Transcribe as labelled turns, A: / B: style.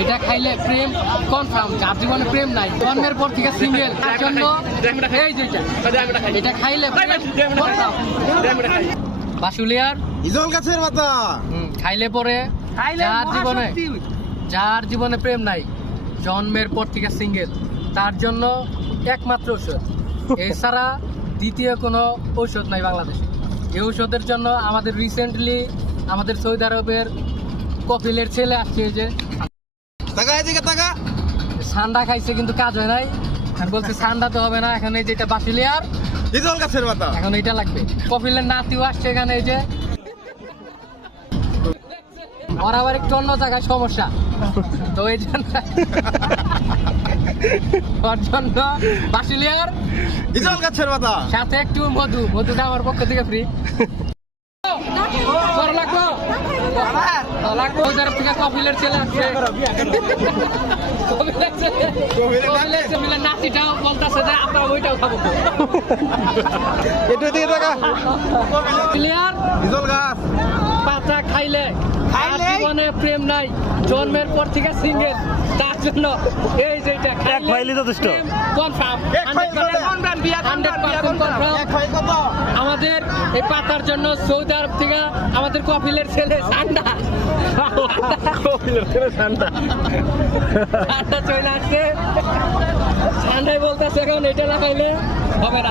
A: এটা খাইলে প্রেম কনফার্ম যার জীবনে প্রেম নাই জন্মের পর থেকে সিঙ্গেল তার জন্য এই যেটা এটা খাইলে প্রেম বাসুলিয়ার
B: ইজল গাছের পাতা
A: খাইলে পরে যার জীবনে যার জীবনে প্রেম নাই জন্মের পর থেকে সিঙ্গেল তার জন্য একমাত্র ঔষধ এছাড়া দ্বিতীয় কোনো ঔষধ নাই বাংলাদেশে এই ঔষধের জন্য আমাদের রিসেন্টলি আমাদের সৌদি আরবের কপিলের ছেলে আসছে যে
B: এদিকে টাকা
A: ঠান্ডা খাইছে কিন্তু কাজ হয় নাই। আর বলছে ঠান্ডা তো হবে না এখন এই যে এটা বাসিলিয়ার
B: ইজল গাছের পাতা।
A: এখন এটা লাগবে। কপিলের নাতিও আসছে এখানে এই যে। ওর আবার একটু অন্য জায়গায় সমস্যা। তো এই জন্য ওর জন্য বাসিলিয়ার
B: ইজল গাছের পাতা।
A: সাথে একটু মধু। মধুটা আমার পক্ষ থেকে ফ্রি ওই তরফ থেকে কপিলের ছেলে আসছে। কপিলের ছেলে। কপিলের ছেলে নাতিটাও বলতেছে যে আমরা ওইটাও খাব।
B: একটু এদিকে টাকা
A: ক্লিয়ার
B: গাছ।
A: পাতা খাইলে জীবনে প্রেম নাই। জন্মের পর থেকে সিঙ্গেল তার জন্য এই যেটা
C: এক যথেষ্ট।
A: কনফার্ম আমাদের এই পাতার জন্য সৌদি আরব থেকে আমাদের কপিলের ছেলে ঠান্ডা চলে আসছে। ঠান্ডায় বলতেছে এখন এটা লাগাইলে হবে না।